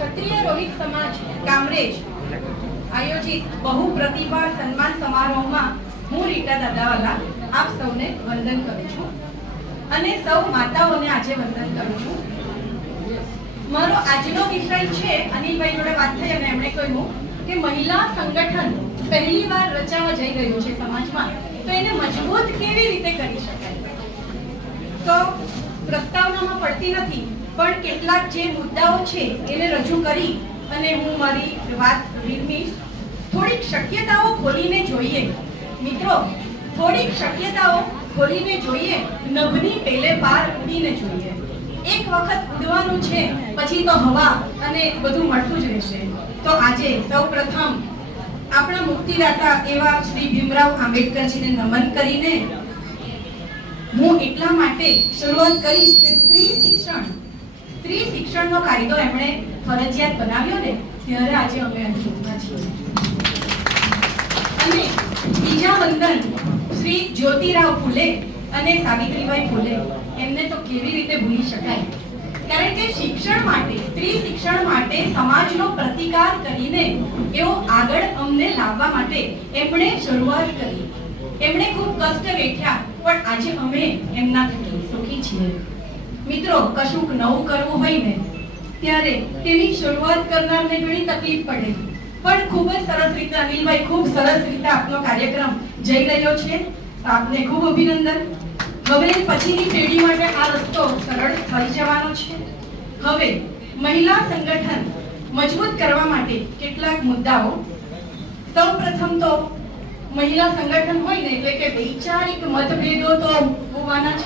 ક્ષત્રિય રોહિત સમાજ કામરેજ આયોજિત બહુ પ્રતિભા સન્માન સમારોહમાં હું રીટા દાદાવાલા આપ સૌને વંદન કરું છું અને સૌ માતાઓને આજે વંદન કરું છું. મારો આજનો વિષય છે, અનિલભાઈ જોડે વાત થઈ અને એમણે કહ્યું કે મહિલા સંગઠન પહેલીવાર રચાવા જઈ રહ્યું છે સમાજમાં, તો એને મજબૂત કેવી રીતે કરી શકાય. તો પ્રસ્તાવનામાં પડતી નથી, પણ કેટલાક જે મુદ્દાઓ છે એને રજૂ કરી અને હું મારી વાત વિરમીશ. થોડીક શક્યતાઓ ખોલીને જોઈએ મિત્રો, થોડીક શક્યતાઓ ખોલીને જોઈએ, નભની પેલે પાર ઉડીને જોઈએ. એક વખત ઉડવાનું છે, પછી તો હવા અને બધું મળતું જ રહેશે. તો આજે સૌપ્રથમ આપણા મુક્તિદાતા એવા શ્રી ભીમરાવ આંબેડકરજીને નમન કરીને હું એટલા માટે શરૂઆત કરીશ કે સ્ત્રી શિક્ષણનો કાયદો એમણે ફરજિયાત બનાવ્યો ને, ત્યારે આજે અમે અહીં ઉભા છીએ. અને બીજા વંદન શ્રી જ્યોતિરાવ ફૂલે અને સાવિત્રીબાઈ ફૂલે, એમને તો કેવી રીતે ભૂલી શકાય, કારણ કે શિક્ષણ માટે, સ્ત્રી શિક્ષણ માટે સમાજનો પ્રતિકાર કરીને એવો આગળ અમને લાવવા માટે એમણે શરૂઆત કરી. એમણે ખૂબ કષ્ટ વેઠ્યા, પણ આજે અમે એમનાથી સુખી છીએ. મિત્રો, કશુંક નવું કરવું હોય ને ત્યારે તેની શરૂઆત કરનારને ઘણી તકલીફ પડે, પણ ખૂબ જ સરસ રીતે અનિલભાઈ, ખૂબ સરસ રીતે આપનો કાર્યક્રમ જઈ રહ્યો છે. આપને ખૂબ અભિનંદન. હવે પછીની પેઢી માટે આ રસ્તો સરળ થઈ જવાનો છે. હવે મહિલા સંગઠન મજબૂત કરવા માટે કેટલાક મુદ્દાઓ. સૌપ્રથમ તો મહિલા સંગઠન હોય ને એટલે કે વૈચારિક મતભેદો તો હોવાના જ,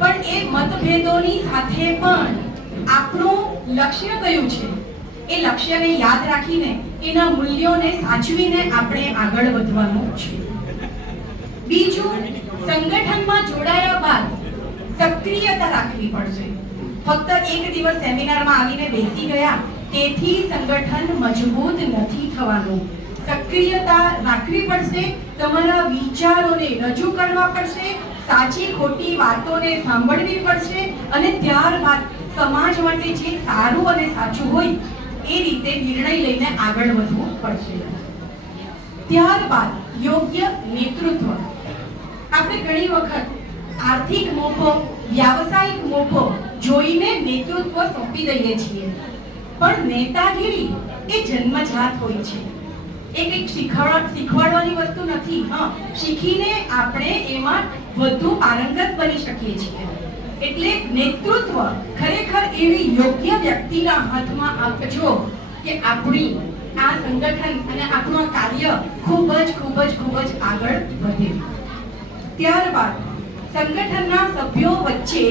પણ એ મતભેદોની સાથે પણ આપણું લક્ષ્ય કયું છે એ લક્ષ્યને યાદ રાખીને એના મૂલ્યોને સાચવીને આપણે આગળ વધવાનું છે. બીજું, સંગઠનમાં જોડાયા બાદ સક્રિયતા રાખવી પડશે. ફક્ત એક દિવસ સેમિનારમાં આવીને બેસી ગયા તેથી સંગઠન મજબૂત નથી થવાનું. સક્રિયતા રાખવી પડશે, તમારા વિચારોને રજૂ કરવા પડશે, સાચી ખોટી વાતોને સાંભળવી પડશે અને ત્યારબાદ સમાજ માટે જે સારું અને સાચું હોય એ રીતે નિર્ણય લઈને આગળ વધવું પડશે. ત્યારબાદ યોગ્ય નેતૃત્વ. આપણે ઘણી વખત આર્થિક મોભો, વ્યાવસાયિક મોભો જોઈને નેતૃત્વ સોંપી દઈએ છીએ, પણ નેતાગીરી એ જન્મજાત હોય છે. એ કંઈક શીખવાડવાની વસ્તુ નથી. શીખીને આપણે એમાં વધુ પારંગત બની શકીએ છીએ. એટલે નેતૃત્વ ખરેખર એવી યોગ્ય વ્યક્તિના હાથમાં આપજો કે આપણી આ સંગઠન અને આપણું કાર્ય ખૂબ જ આગળ વધે. ત્યારબાદ સંગઠનના સભ્યો વચ્ચે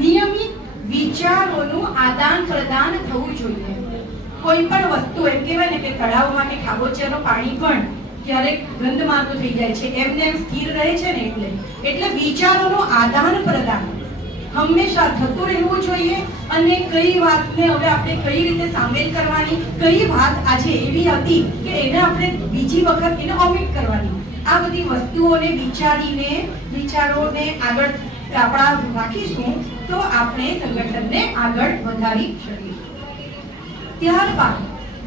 નિયમિત વિચારોનું આદાન પ્રદાન થવું જોઈએ. કોઈ પણ વસ્તુ, એમ કહેવાય ને કે તળાવમાં કે ખાબોચિયાનું પાણી પણ ક્યારેક ગંધ મારતું થઈ જાય છે, એમને એમ સ્થિર રહે છે ને, એટલે વિચારોનું આદાન પ્રદાન હંમેશા થતું રહેવું જોઈએ. અને કઈ વાતને હવે આપણે કઈ રીતે સામેલ કરવાની, કઈ વાત આજે એવી હતી કે એને આપણે બીજી વખત એને ઓમિટ કરવાની, આ બધી વસ્તુઓને વિચારીને વિચારોને આગળ આપણા રાખીશું તો આપણે સંગઠનને આગળ વધારી શકીશું. ત્યારબાદ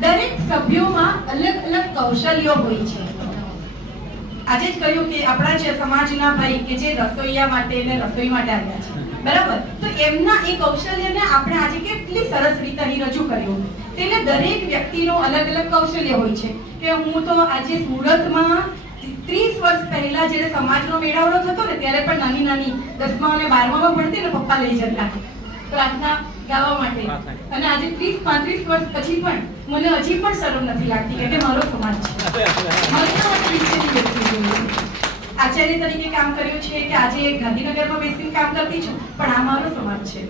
દરેક સભ્યોમાં અલગ અલગ કૌશલ્યો હોય છે. આજે જ કહ્યું કે આપણા જે સમાજના ભાઈ કે જે રસોઈયા માટે ને રસોઈ માટે આવ્યા છે, બરાબર, તો એમના એ કૌશલ્યને આપણે આજે કેટલી સરસ રીતે અહીં રજૂ કર્યું. તેને દરેક વ્યક્તિનો અલગ અલગ કૌશલ્ય હોય છે. કે હું તો આજે સુરતમાં 30 વર્ષ પહેલા જ્યારે સમાજનો મેળાવડો થતો ને ત્યારે પણ નાની નાની 10મા અને 12મામાં ભણતી ને પપ્પા લઈ જતા પ્રાર્થના ગાવા માટે, અને આજે 30-35 વર્ષ પછી પણ મને હજી પણ શરમ નથી લાગતી કે મારો સમાજ છે. આચાર્ય તરીકે કામ કર્યું છે કે આજે ગાંધીનગરમાં બેસીને કામ કરતી છું, પણ આ મારો સમાજ છે.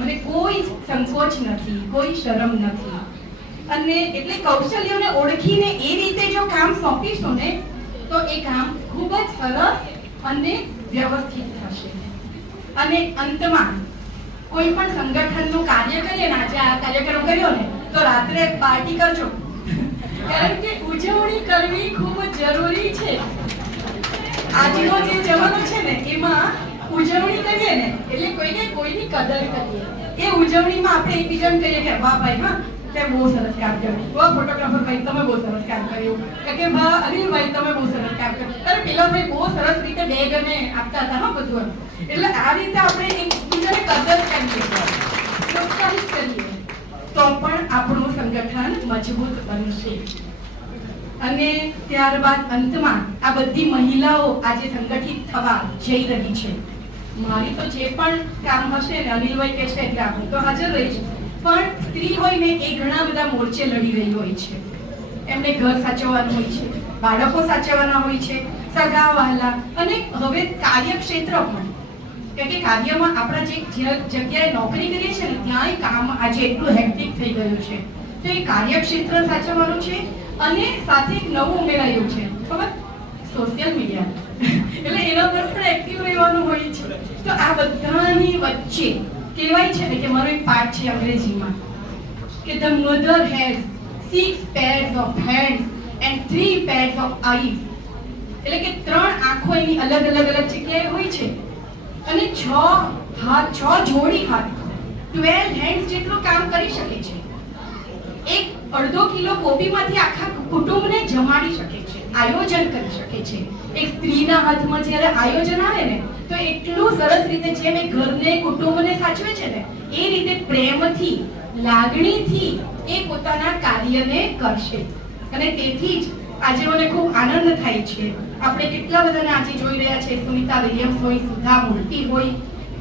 મને કોઈ સંકોચ નથી, કોઈ શરમ નથી. અને એટલે કૌશલ્યોને ઓળખીને એ રીતે જો કામ સોંપીશું ને તો એ કામ ખૂબ જ સરસ અને વ્યવસ્થિત થશે. અને અંતમાં કોઈ પણ સંગઠનનું કાર્ય કરીએ ને, આજે આ કાર્યક્રમ કર્યો ને તો રાત્રે પાર્ટી કરજો, કારણ કે ઉજવણી કરવી ખૂબ જરૂરી છે. આજનો જે જમાનો છે ને એમાં ઉજવણી કરીએ ને એટલે કોઈની કદર કરીએ. એ ઉજવણીમાં આપણે એકબીજાને કહીએ કે વાહ ભાઈ, હા તે બહુ સરસ કામ કર્યું, ઓ ફોટોગ્રાફર ભાઈ તમે બહુ સરસ કામ કર્યું, કે ભા અનિલભાઈ તમે બહુ સરસ કામ કર્યું, અરે પેલા ભાઈ બહુ સરસ રીતે બેગ અને આપતા હતા હા બધું. એટલે આ રીતે આપણે એકબીજાને કદર કરીએ, પ્રોત્સાહિત કરીએ તો પણ આપણું સંગઠન મજબૂત બનશે. અને ત્યારબાદ અંતમાં આ બધી મહિલાઓ આજે સંગઠિત થવા જઈ રહી છે. મારી તો જે પણ કામ હશે ને અનિલભાઈ કહેશે એટલે હું તો હાજર રહીશ, પણ સ્ત્રી હોય ને એ ઘણા બધા મોરચે લડી રહી હોય છે. એમને ઘર સાચવવાનું હોય છે, બાળકો સાચવવાના હોય છે, સગા વહાલા, અને હવે કાર્યક્ષેત્ર પણ, કે કાર્યમાં આપણા જે જગ્યાએ નોકરી કરીએ છીએ ને ત્યાંય કામ આજે એટલું હેક્ટિક થઈ ગયું છે, તો એ કાર્યક્ષેત્ર સાચવવાનું છે. અને સાથે એક નવું ઉમેરાયું છે, ખબર, સોશિયલ મીડિયા. એટલે એના પર પણ એક્ટિવ રહેવાનું હોય છે. તો આ બધાની વચ્ચે કહેવાય છે ને કે મારો એક પાઠ છે અંગ્રેજીમાં કે the mother has 6 pairs of hands and 3 pairs of eyes. એટલે કે 3 આંખો એની અલગ જગ્યાએ હોય છે અને 6 જોડી હાથ, 12 હેન્ડ્સ જેટલું કામ કરી શકે છે. એક અડધો કિલો કોબીમાંથી આખા કુટુંબને જમાડી શકે છે, આયોજન કરી શકે છે. એક સ્ત્રીના હાથમાં જ્યારે આયોજન આવે ને તો એટલું સરસ રીતે જેમ એ ઘરને કુટુંબને સાચવે છે ને એ રીતે પ્રેમથી, લાગણીથી એ પોતાના કાર્યને કરશે. અને તેથી જ આજે મને ખૂબ આનંદ થાય છે. આપણે કેટલા બધાને આજે જોઈ રહ્યા છે, સુનિતા વિલિયમ્સ હોય, સુધા મૂર્તિ હોય,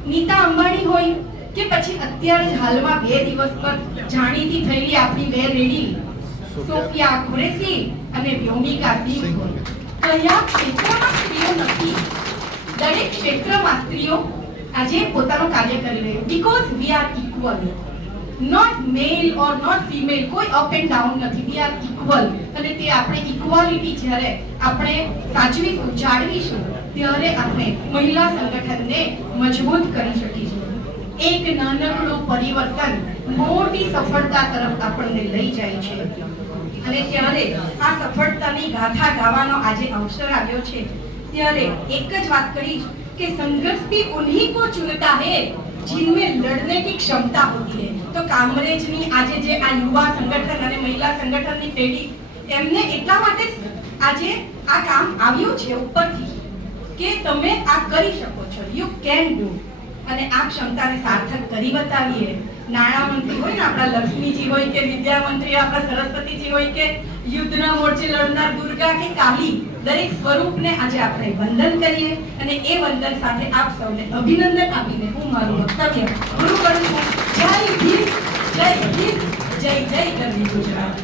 નીતા અંબાણી હોય, કે પછી અત્યારે જ હાલમાં 2 દિવસ પર જાણીતી થયેલી આપણી 2 લેડી સોફિયા કુરેશી અને વ્યોમિકા સિંહ. કયા ક્ષેત્રમાં સ્ત્રીઓ નથી? દરેક ક્ષેત્રમાં સ્ત્રીઓ આજે પોતાનું કાર્ય કરી રહી છે. Because we are equal, not male or not female, કોઈ અપ એન્ડ ડાઉન નથી, વી આર ઇક્વલ. અને તે આપણે ઇક્વાલિટી જ્યારે આપણે સાચવીશું, જાળવીશું, ત્યારે આપણે મહિલા સંગઠનને મજબૂત કરી શકીશું. એક નાનકડું પરિવર્તન મોટી સફળતા તરફ આપણને લઈ જાય છે. અને ત્યારે આ સફળતાની ગાથા ગાવાનો આજે અવસર આવ્યો છે, ત્યારે એક જ વાત કરીશ કે સંઘર્ષ भी उन्हीं को चुनता है जिनमें लड़ने की क्षमता होती है. તો કામરેજની આજે જે આ યુવા સંગઠન અને મહિલા સંગઠનની પેઢી, એમને એટલા માટે આજે આ કામ આવ્યું છે ઉપરથી કે તમે આ કરી શકો છો, યુ કેન ડુ. અને આ ક્ષમતાને સાર્થક કરી બતાવીએ. નાણામંત્રી હોય ને આપણા લક્ષ્મીજી હોય, કે વિદ્યામંત્રી આપણા સરસ્વતીજી હોય, કે યુદ્ધના મોરચે લડનાર દુર્ગા કે કાલી, દરેક સ્વરૂપને આજે આપણે વંદન કરીએ. અને એ વંદન સાથે આપ સૌને અભિનંદન આપીને હું મારું વક્તવ્ય પૂરું કરું છું. જય ભીમ, જય ભીમ, જય જય ગરવી ગુજરાત.